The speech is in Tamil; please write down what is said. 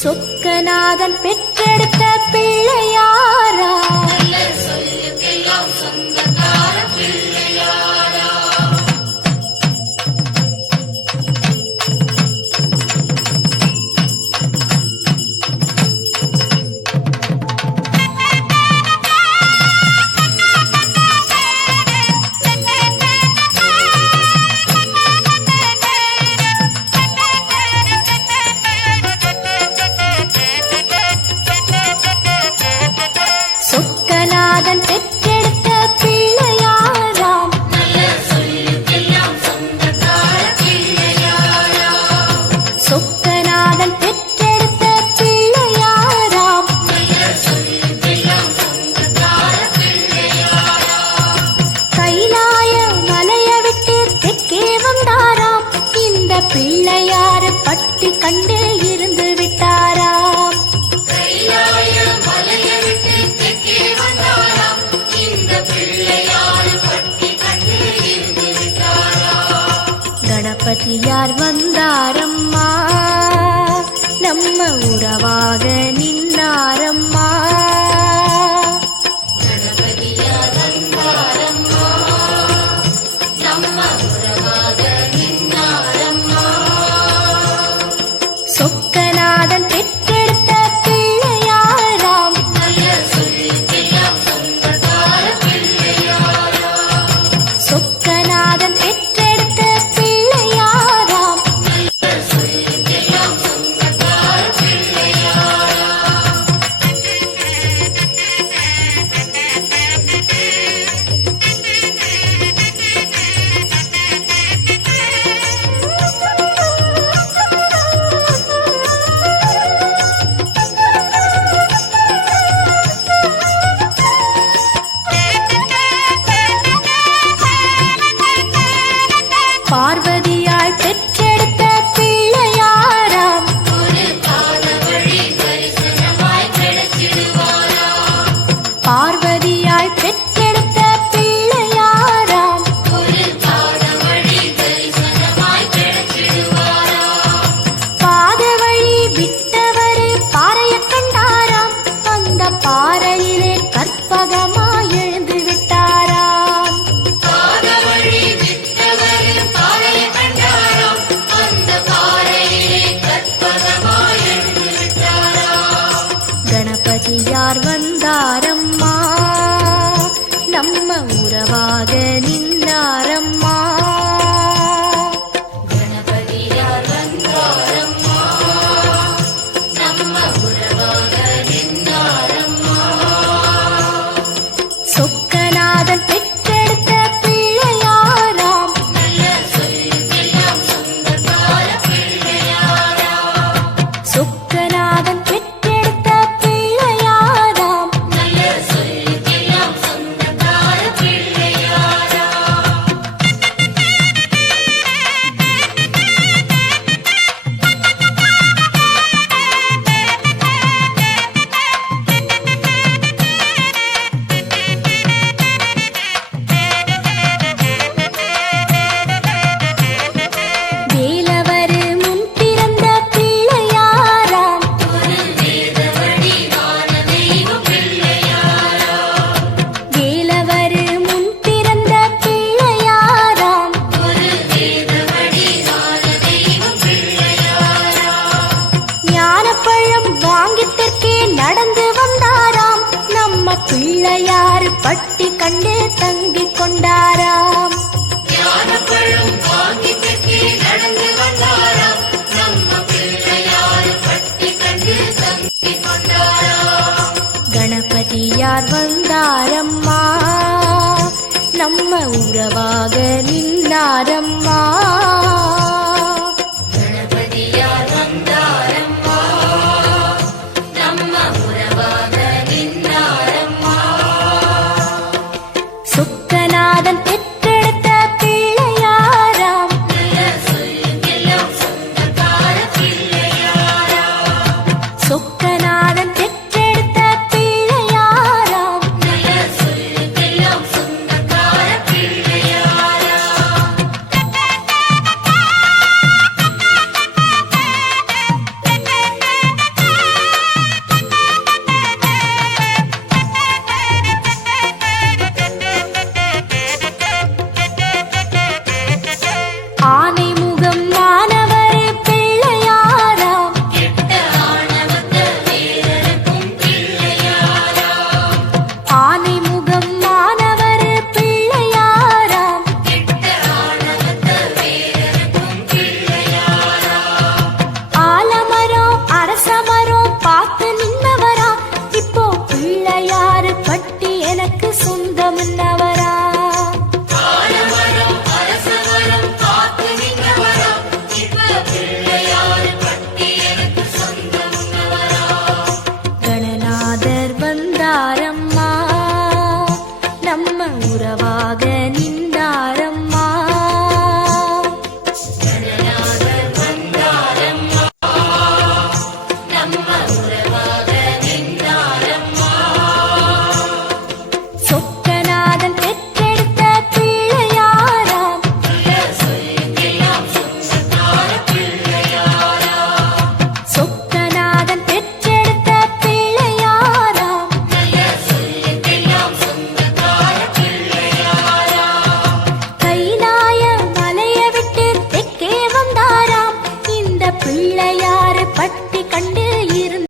சொக்கநாதன் பெற்றெடுத்த பிள்ளையாரா, சொல்லுக்கெல்லாம் சொந்தக்கார பிள்ளையாரா. சொக்கநாதன் பெற்றெடுத்த பிள்ளையாராம், சொல்லுக்கெல்லாம் சொந்தக்கார பிள்ளையாரா. சொக்கநாதன் பெற்றெடுத்த பிள்ளையாராம், சொல்லுக்கெல்லாம் சொந்தக்கார பிள்ளையாரா. கைலாய மலைய விட்டு தெற்கே வந்தாராம், இந்த பிள்ளையாரு பட்டி கண்டு இருந்து விட்டாராம். கைலாய மலையை விட்டு தெற்கே வந்தாராம், இந்த பிள்ளையாரு பட்டி கண்டு இருந்து விட்டாராம். கணபதியார் வந்தாரம்மா, நம்ம உறவாக நின்னாரம்மா. கணபதியார் வந்தாரம்மா, நம்ம உறவாக நின்னாரம்மா. சொக்கநாதன் பெற்றெடுத்த பிள்ளையாராம், சொல்லுக்கெல்லாம் சொந்தக்கார பிள்ளையாரா. சொக்கநாதன் பெற்றெடுத்த பிள்ளையாராம், சொல்லுக்கெல்லாம் சொந்தக்கார பிள்ளையாரா. பார்வதியாய் பெற்றெடுத்த பிள்ளையாராம், ஒரு பாத வழி தரிசனமாய் கிடைச்சிடுவாராம். பார்வதியாய் பெற்றெடுத்த பிள்ளையாராம், ஒரு பாத வழி தரிசனமாய் கிடைச்சிடுவாராம். பாத வழி விட்டவரே பாறைய கண்டாராம், அந்த பாறையிலே கற்பகமாய் எழுந்து விட்டாராம். பாத வழி விட்டவர் பாறையை கண்டாராம், அந்த பாறையிலே கற்பகமாய் எழுந்து விட்டாராம். கணபதியார் வந்தாரம்மா, நம்ம உறவாக நின்னாரம்மா. கணபதியார் வந்தாரம்மா, நம்ம உறவாக நின்னாரம்மா. சொக்கநாதன் பெற்றெடுத்த பிள்ளையாராம், சொல்லுக்கெல்லாம் சொந்தக்கார பிள்ளையாரா. சொக்கநாதன் பெற்றெடுத்த பிள்ளையாராம், சொல்லுக்கெல்லாம் சொந்தக்கார பிள்ளையாரா. வேலவரு முன் பிறந்த பிள்ளையாராம், ஒரு வேத வழிவான தெய்வ பிள்ளையாரா. வேலவரு முன் பிறந்த பிள்ளையாராம், ஒரு வேத வழிவான தெய்வ பிள்ளையாரா. ஞானப்பழம் வாங்கி தெற்கே நடந்து வந்தாராம், நம்ம பிள்ளையார் பட்டி கண்டு தங்கிக் கொண்டாராம். ஞானப்பழம் வாங்கி தெற்கே நடந்து வந்தாராம், நம்ம பிள்ளையார் பட்டி கண்டு தங்கிக் கொண்டாராம். கணபதியார் வந்தாரம்மா, நம்ம உறவாக நின்னாரம்மா.